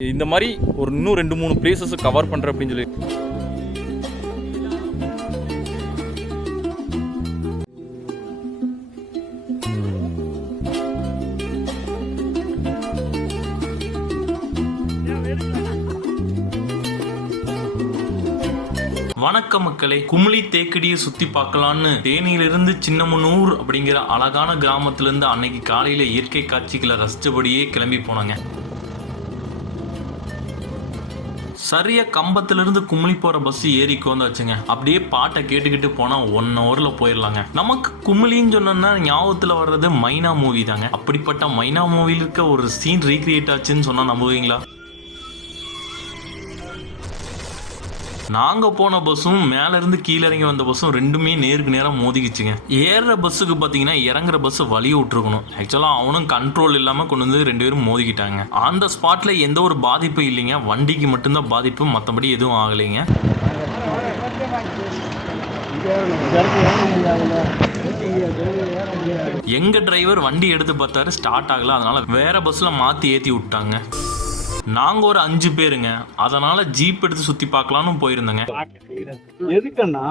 இந்த மாதிரி ஒரு இன்னும் 2-3 பிளேசஸ் கவர் பண்ணுறேன் அப்படின்னு சொல்லி. வணக்க மக்களே, குமுளி தேக்கடியை சுத்தி பார்க்கலான்னு தேனியிலிருந்து சின்னமனூர் அப்படிங்கிற அழகான கிராமத்திலிருந்து அன்னைக்கு காலையில இயற்கை காட்சிகளை ரசிச்சபடியே கிளம்பி போனாங்க. சரியா கம்பத்திலிருந்து குமுளி போற பஸ் ஏறிக்கு வந்தாச்சுங்க. அப்படியே பாட்டை கேட்டுக்கிட்டு போனா 1 ஹவர்ல போயிடலாங்க. நமக்கு குமுளின்னு சொன்னோம்னா ஞாபகத்துல வர்றது மைனா மூவி தாங்க. அப்படிப்பட்ட மைனா மூவில இருக்க ஒரு சீன் ரீக்ரியேட் ஆச்சுன்னு சொன்னா நம்புவீங்களா? நாங்க போன பஸ்ஸும் மேல இருந்து கீழே இறங்கி வந்த பஸ்ஸும் ரெண்டுமே நேருக்கு நேரம் மோதிக்கிச்சுங்க. ஏறுற பஸ்ஸுக்கு பாத்தீங்கன்னா இறங்குற பஸ் வழிய விட்டுருக்கணும். ஆக்சுவலா அவனும் கண்ட்ரோல் இல்லாம கொண்டு வந்து 2 பேரும் மோதிக்கிட்டாங்க. அந்த ஸ்பாட்ல எந்த ஒரு பாதிப்பும் இல்லைங்க. வண்டிக்கு மட்டும்தான் பாதிப்பு, மற்றபடி எதுவும் ஆகலைங்க. எங்க டிரைவர் வண்டி எடுத்து பார்த்தாரு, ஸ்டார்ட் ஆகல. அதனால வேற பஸ்ல மாத்தி ஏத்தி விட்டாங்க. நாங்க ஒரு 5 பேருங்க. அதனால ஜீப் எடுத்து சுத்தி பார்க்கலாம்னு போயிருந்தேங்க. எதுக்குன்னா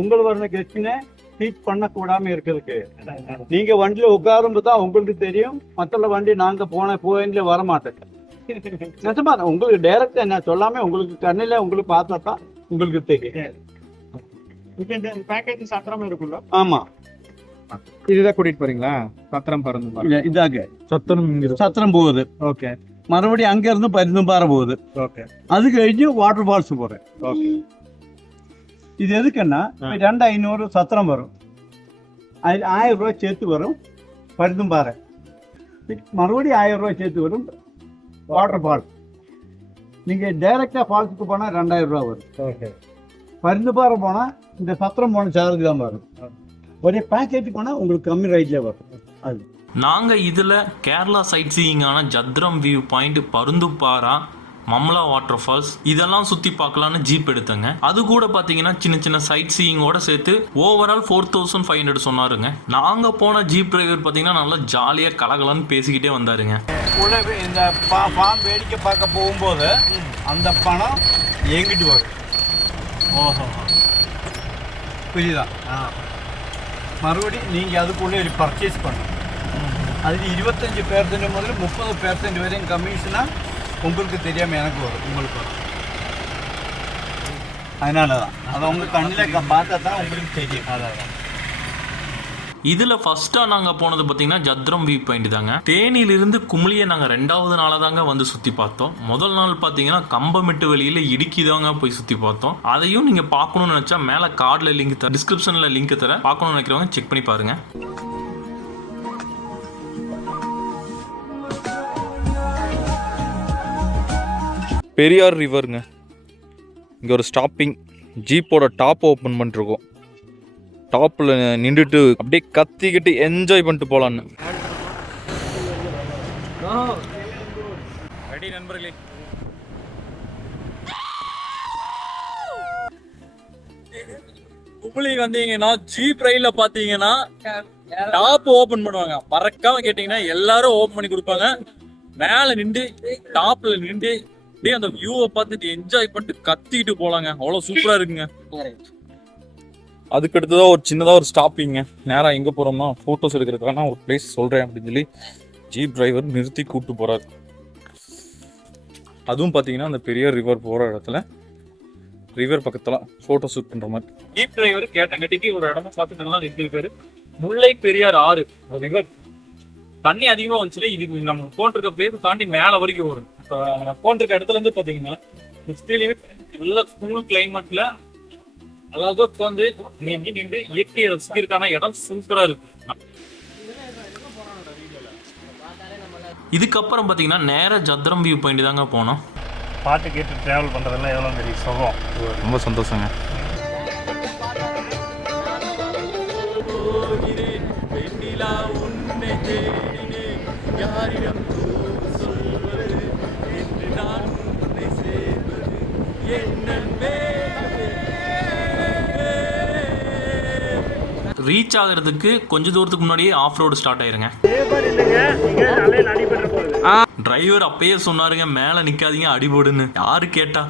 உங்கள் வர்ற கெஸ்டினை டீச் பண்ணக்கூடாம இருக்கிறதுக்கு. நீங்க வண்டியில உட்காரும்போது தான் உங்களுக்கு தெரியும். மற்ற வண்டி நாங்க போன போயில வர மாட்டேன். நிஜமா உங்களுக்கு டைரக்டா என்ன சொல்லாம உங்களுக்கு கண்ணில உங்களுக்கு பார்த்தா தான் உங்களுக்கு தெரியும். பேக்கேஜ் சத்திரம் இருக்குல்ல? ஆமா, இதுதான் கூட்டிட்டு போறீங்களா? சத்திரம் பறந்து இதாக சத்திரம் சத்திரம் போகுது. ஓகே, மறுபடியும் அங்க இருந்து பருந்தும்பாறை போகுது. ஓகே. அது கழிஞ்சு வாட்டர் ஃபால்ஸ் போறேன். இது எதுக்குன்னா 2500 சத்திரம் வரும். அது 1000 ரூபாய் சேர்த்து வரும் பருந்தும்பாறை. மறுபடியும் 1000 ரூபாய் சேர்த்து வரும் வாட்டர் ஃபால்ஸ். நீங்க டைரக்டா ஃபால்ஸுக்கு போனா 2000 ரூபாய் வரும். ஓகே. பருந்தும்பாறை போனா இந்த சத்திரம் போன சார்ஜ் தான் வரும். ஒரே பேக்கேஜ் போனா உங்களுக்கு கம்மி ரேட்ல வரும். அது நாங்க இதுல கேரளா சைட் சீயிங்கான ஜத்ரம் வியூ பாயிண்ட், பருந்துப்பாரா, மம்லா வாட்டர் ஃபால்ஸ் இதெல்லாம் சுத்தி பார்க்கலான்னு ஜீப் எடுத்தங்க. அது கூட பாத்தீங்கன்னா சின்ன சின்ன சைட் சீயிங்கோட சேர்த்து ஓவரால் 4500 சொன்னாருங்க. நாங்க போன ஜீப் டிரைவர் பாத்தீங்கன்னா நல்லா ஜாலியா கலகலன்னு பேசிக்கிட்டே வந்தாருங்க. இந்த ஃபார்ம் வேடிக்கை பார்க்க போகும்போது அந்த பணம் எங்கிட்டு வரும். ஓஹோ, புரியுதா? மறுபடியும் நீங்கள் அதுக்குள்ளே ஒரு பர்ச்சேஸ் பண்ணணும். அதில் 25% முதல் 30% வரையும் கமிஷனாக உங்களுக்கு தெரியாமல் எனக்கு வரும், உங்களுக்கு வரும். அதனால தான் அதை உங்கள் கண்ணில் பார்த்தா தான் உங்களுக்கு தெரியும். அதான் இதுல ஃபர்ஸ்டா நாங்க போனது பாத்தீங்கன்னா ஜத்ரம் வியூ பாயிண்ட் தாங்க. தேனியிலிருந்து குமுளியை நாங்க 2வது நாளா தாங்க வந்து சுத்தி பார்த்தோம். முதல் நாள் பாத்தீங்கன்னா கம்பமெட்டு வெளியில இடுக்கி தாங்க போய் சுத்தி பார்த்தோம். அதையும் நீங்க பார்க்கணும்னு நினைச்சா மேல கார்டுல லிங்க் தர, டிஸ்கிரிப்ஷன்ல லிங்க் தர, பார்க்கணும்னு நினைக்கிறவங்க செக் பண்ணி பாருங்க. பெரியார் ரிவருங்க. இங்கே ஒரு ஸ்டாப்பிங், ஜீப்போட டாப் ஓப்பன் பண்ணிருக்கோம். டாப்பில் நின்றுட்டு அப்படியே கத்திக்கிட்டு என்ஜாய் பண்ணிட்டு போகலான்னு. ரெடி நண்பர்களே. குமுளி வந்தீங்கன்னா ஜீப் ரயில்ல பாத்தீங்கன்னா டாப் ஓபன் பண்ணுவாங்க. மறக்காம கேட்டீங்கன்னா எல்லாரும் ஓபன் பண்ணி கொடுப்பாங்க. மேல நின்று டாப்ல நின்று அப்படியே அந்த வியூவை பார்த்துட்டு என்ஜாய் பண்ணிட்டு கத்திட்டு போலாங்க. அவ்வளவு சூப்பரா இருக்குங்க. அதுக்கு அடுத்ததான் ஒரு சின்னதா ஒரு ஸ்டாப்பிங்க. நேரா எங்க போறோம்னா போட்டோஸ் எடுக்கிறதுக்கான ஒரு பிளேஸ் சொல்றேன் அப்படின்னு சொல்லி ஜீப் டிரைவர் நிறுத்தி கூப்பிட்டு போறாரு. அதுவும் பாத்தீங்கன்னா அந்த பெரிய ரிவர் போற இடத்துல, ரிவர் பக்கத்துல போட்டோ ஷூட் பண்ற மாதிரி. ஜீப் டிரைவர் கேட்டங்கட்டிக்கு ஒரு இடமா பார்த்து நல்லா நிறுத்திருக்காரு. முல்லை பெரியார் ஆறு ரிவர் தண்ணி அதிகமா வந்துச்சுன்னா இது நம்ம போன்றிருக்க பிளேஸ் தாண்டி மேல வரைக்கும் வரும். இப்போ போன்றிருக்க இடத்துல இருந்து பாத்தீங்கன்னா நல்ல கூல் கிளைமேட்ல அதாவது உட்காந்து நின்று இயற்கையை ரசிக்கிறதுக்கான இடம் சூப்பரா இருக்கு. இதுக்கப்புறம் பாத்தீங்கன்னா நேரா ஜத்ரம் வியூ பாயிண்ட் தாங்க போனோம். பாட்டு கேட்டு டிராவல் பண்றதெல்லாம் எவ்வளவு பெரிய சுகம். ரொம்ப சந்தோஷங்க. ரீச் ஆகிறதுக்கு கொஞ்ச தூரத்துக்கு முன்னாடியே ஆஃப் ரோடு ஸ்டார்ட் ஆயிருங்க. டிரைவர் அப்பயே சொன்னாருங்க மேல நிக்காதீங்க அடிபடுன்னு. யாரு கேட்டா?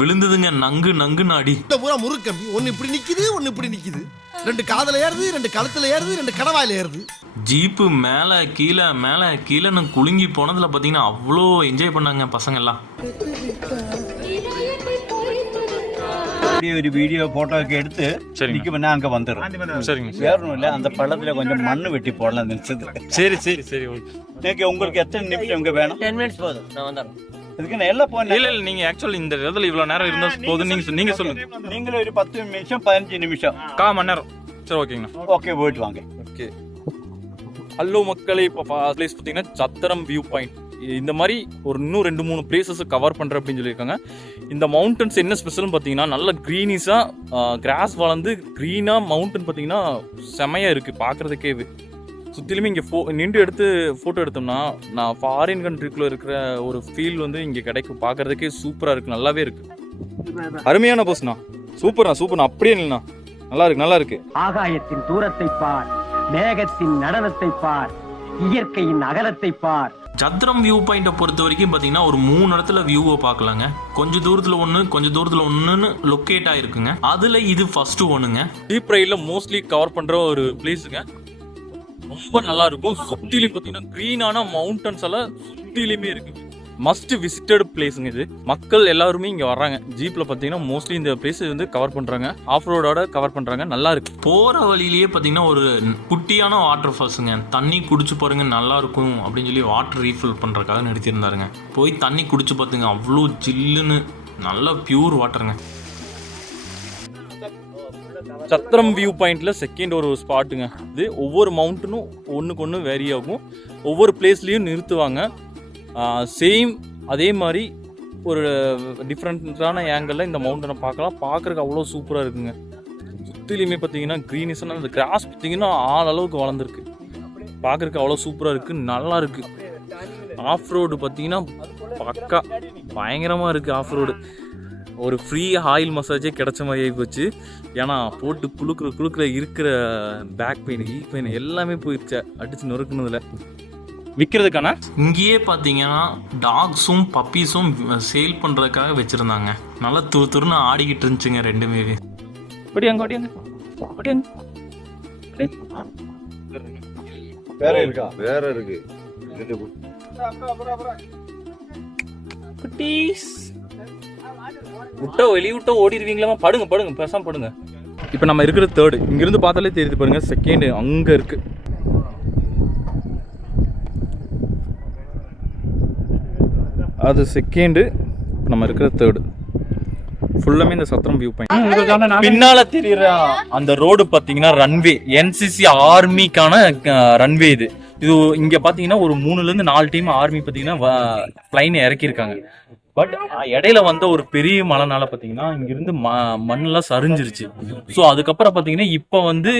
விழுந்ததுங்க நங்கு நங்குன்னு அடி. பூரா முறுக்கம்பி ஒன்னு இப்படி நிக்குது ஒன்னு இப்படி நிக்குது. 2 காதுல ஏறுது 2 கழுத்துல ஏறுது 2 கடவாயில ஏறுது. ஜீப்பு மேல கீழேன்னு குலுங்கி போனதுல பாத்தீங்கன்னா அவ்வளோ என்ஜாய் பண்ணாங்க பசங்க எல்லாம். ஒரு வீடியோ போட்டோக்கு எடுத்து நிக்க பண்ண அங்க வந்துடும். சரிங்க. வேற ஒன்றும் இல்லை, அந்த பள்ளத்துல கொஞ்சம் மண்ணு வெட்டி போடலாம் நினைச்சது. சரி ஓகே. உங்களுக்கு எத்தனை நிமிஷம் இங்க வேணும்? 10 minutes போதும், நான் வந்துடுறேன். இதுக்கு நான் எல்லாம் போனேன். இல்ல நீங்க ஆக்சுவலி இந்த இடத்துல இவ்வளவு நேரம் இருந்தா போதும். நீங்க சொல்லுங்க. நீங்களும் ஒரு 10 நிமிஷம் 15 நிமிஷம் 1/4 மணி நேரம். சரி ஓகேங்கண்ணா. ஓகே, போயிட்டு வாங்க. ஓகே. ஹலோ மக்களே, இப்போ பிளேஸ் பார்த்தீங்கன்னா சத்திரம் வியூ பாயிண்ட். இந்த மாதிரி இன்னும் 2-3 பிளேசஸ் கவர் பண்ணுறேன் அப்படின்னு சொல்லியிருக்காங்க. இந்த மவுண்டன்ஸ் என்ன ஸ்பெஷல்னு பார்த்தீங்கன்னா நல்ல க்ரீனிஸாக கிராஸ் வளர்ந்து க்ரீனாக மவுண்டன் பார்த்தீங்கன்னா செமையாக இருக்குது பார்க்குறதுக்கே. சுற்றிலுமே இங்கே நின்று எடுத்து ஃபோட்டோ எடுத்தோம்னா நான் ஃபாரின் கண்ட்ரிக்குள்ளே இருக்கிற ஒரு ஃபீல் வந்து இங்கே கிடைக்கும். பார்க்குறதுக்கே சூப்பராக இருக்குது, நல்லாவே இருக்குது. அருமையான போஸ்ண்ணா, சூப்பர்ண்ணா அப்படியே இல்லைண்ணா, நல்லா இருக்கு. ஆகாயத்தின் தூரத்தை பார், மேகத்தின் நடனத்தை பார், இயற்கையின் அகலத்தை பார். சத்திரம் வியூ பாயிண்ட்டை பொறுத்த வரைக்கும் பார்த்தீங்கன்னா ஒரு 3 இடத்துல வியூவை பார்க்கலாங்க. கொஞ்சம் தூரத்தில் ஒன்றுன்னு லொக்கேட் ஆகிருக்குங்க. அதில் இது ஃபர்ஸ்ட் ஒன்றுங்க. டீப் ரைடில் மோஸ்ட்லி கவர் பண்ணுற ஒரு பிளேஸுங்க. ரொம்ப நல்லா இருக்கும். சுற்றிலையும் பார்த்தீங்கன்னா க்ரீனான மவுண்டன்ஸ் எல்லாம் சுற்றிலையுமே இருக்கு. மஸ்ட் விசிட்டட் பிளேஸுங்க இது. மக்கள் எல்லாருமே இங்கே வர்றாங்க. ஜீப்பில் பார்த்தீங்கன்னா மோஸ்ட்லி இந்த பிளேஸ் வந்து கவர் பண்ணுறாங்க, ஆஃப் ரோடோட கவர் பண்ணுறாங்க. நல்லா இருக்கு. போகிற வழியிலேயே பார்த்தீங்கன்னா ஒரு குட்டியான வாட்டர் ஃபால்ஸுங்க. தண்ணி குடிச்சு பாருங்க, நல்லா இருக்கும் அப்படின்னு சொல்லி வாட்டர் ரீஃபில் பண்ணுறதுக்காக நிறுத்தியிருந்தாருங்க. போய் தண்ணி குடிச்சு பார்த்துங்க, அவ்வளோ ஜில்லுன்னு நல்ல பியூர் வாட்டருங்க. சத்திரம் வியூ பாயிண்ட்ல செகண்ட் ஒரு ஸ்பாட்டுங்க. இது ஒவ்வொரு மவுண்டனும் ஒன்றுக்கு ஒன்று வேரி ஆகும். ஒவ்வொரு பிளேஸ்லையும் நிறுத்துவாங்க. சேம் அதே மாதிரி ஒரு டிஃப்ரெண்ட்டான ஆங்கிளில் இந்த மவுண்டனை பார்க்குறதுக்கு அவ்வளோ சூப்பராக இருக்குங்க. சுற்றிலையுமே பார்த்தீங்கன்னா க்ரீனிஸான அந்த கிராஸ் பார்த்தீங்கன்னா அளவுக்கு வளர்ந்துருக்கு. பார்க்குறதுக்கு அவ்வளோ சூப்பராக இருக்குது, நல்லா இருக்குது. ஆஃப் ரோடு பார்த்தீங்கன்னா பக்கா பயங்கரமாக இருக்குது. ஆஃப் ரோடு ஒரு ஃப்ரீ ஆயில் மசாஜே கிடைச்ச மாதிரி ஆகி போச்சு. ஏன்னா போட்டு குளுக்கிற இருக்கிற பேக் பெயின் எல்லாமே போயிடுச்சு, அடிச்சு நொறுக்குனதுல. விற்கிறதுக்கான இங்கேயே பார்த்தீங்கன்னா டாக்ஸும் பப்பீஸும் சேல் பண்ணுறதுக்காக வச்சுருந்தாங்க. நல்லா துருன்னு ஆடிக்கிட்டு இருந்துச்சுங்க ரெண்டுமே. வேற இருக்கு. வெளியிட்ட ஓடிடுவீங்களா? படுங்க பேசாம படுங்க. இப்போ நம்ம இருக்கிற தேர்டு, இங்கிருந்து பார்த்தாலே தெரியுது பாருங்க. செகண்ட் அங்கே இருக்கு. அது செகண்டு. நம்ம இருக்கிற தேர்டு ஃபுல்லாமே இந்த சத்திரம் வியூ பாயிண்ட். பின்னால தெரியுற அந்த ரோடு பார்த்தீங்கன்னா ரன்வே, என்சிசி ஆர்மிக்கான ரன்வே இது. இங்க பாத்தீங்கன்னா ஒரு 3-4 டீம் ஆர்மி பாத்தீங்கன்னா பிளைன் இறக்கியிருக்காங்க. பட் இடையில வந்த ஒரு பெரிய மழைனால பாத்தீங்கன்னா இங்கிருந்து மண்ணெல்லாம் சரிஞ்சிருச்சு. ஸோ அதுக்கப்புறம் பாத்தீங்கன்னா இப்ப வந்து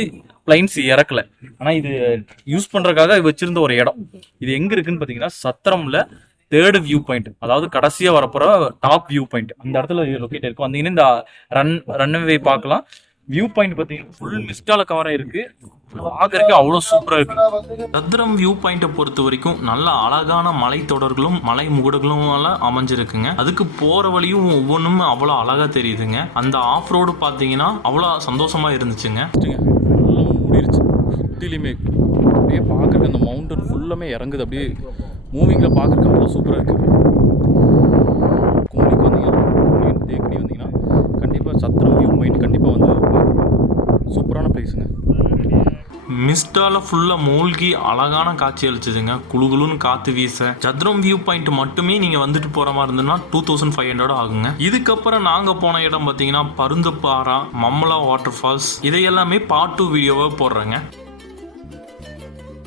பிளைன்ஸ் இறக்கல. ஆனா இது யூஸ் பண்றதுக்காக வச்சிருந்த ஒரு இடம். இது எங்க இருக்குன்னு பாத்தீங்கன்னா சத்திரம்ல தேர்டு வியூ பாயிண்ட், அதாவது கடைசியா வரப்போற டாப் வியூ பாயிண்ட் அந்த இடத்துல லொக்கேட் இருக்கும். வந்தீங்கன்னா இந்த ரன்வே பார்க்கலாம். வியூ பாயிண்ட் பாத்தீங்கன்னா ஃபுல் மிஸ்டால கவர் ஆயிருக்கு. பார்க்கறதுக்கு அவ்வளவு சூப்பரா இருக்கு. சத்திரம் வியூ பாயிண்ட்டை பொறுத்த வரைக்கும் நல்ல அழகான மலை தொடர்களும் மலை முகடுகளும் அமைஞ்சிருக்குங்க. அதுக்கு போற வழியும் ஒவ்வொன்றும் அவ்வளோ அழகா தெரியுதுங்க. அந்த ஆஃப் ரோடு பார்த்தீங்கன்னா அவ்வளோ சந்தோஷமா இருந்துச்சுங்க. மூடிருச்சு சுத்திலுமே. அப்படியே பார்க்கறதுக்கு அந்த மவுண்டன் ஃபுல்லாமே இறங்குது. அப்படியே மூவிங்ல பார்க்கறதுக்கு அவ்வளோ சூப்பரா இருக்கு. கும்ளிக்கு வந்தீங்கன்னா, கும்ளி தேக்கடி வந்தீங்கன்னா கண்டிப்பா சத்திரம் வியூ பாயிண்ட் கண்டிப்பா வந்து சூப்பரான பிளேஸுங்க. மிஸ்டால ஃபுல்லா மூழ்கி அழகான காட்சி அளிச்சதுங்க. குளுகுலுன்னு காத்து வீச. சத்திரம் வியூ பாயிண்ட் மட்டுமே நீங்க வந்துட்டு போற மாதிரி இருந்ததுன்னா 2500 ஆகுங்க. இதுக்கப்புறம் நாங்க போன இடம் பாத்தீங்கன்னா பருந்துப்பாரா, மம்மலா வாட்டர் ஃபால்ஸ். இதையெல்லாமே பார்ட் 2 வீடியோவா போடுறேங்க.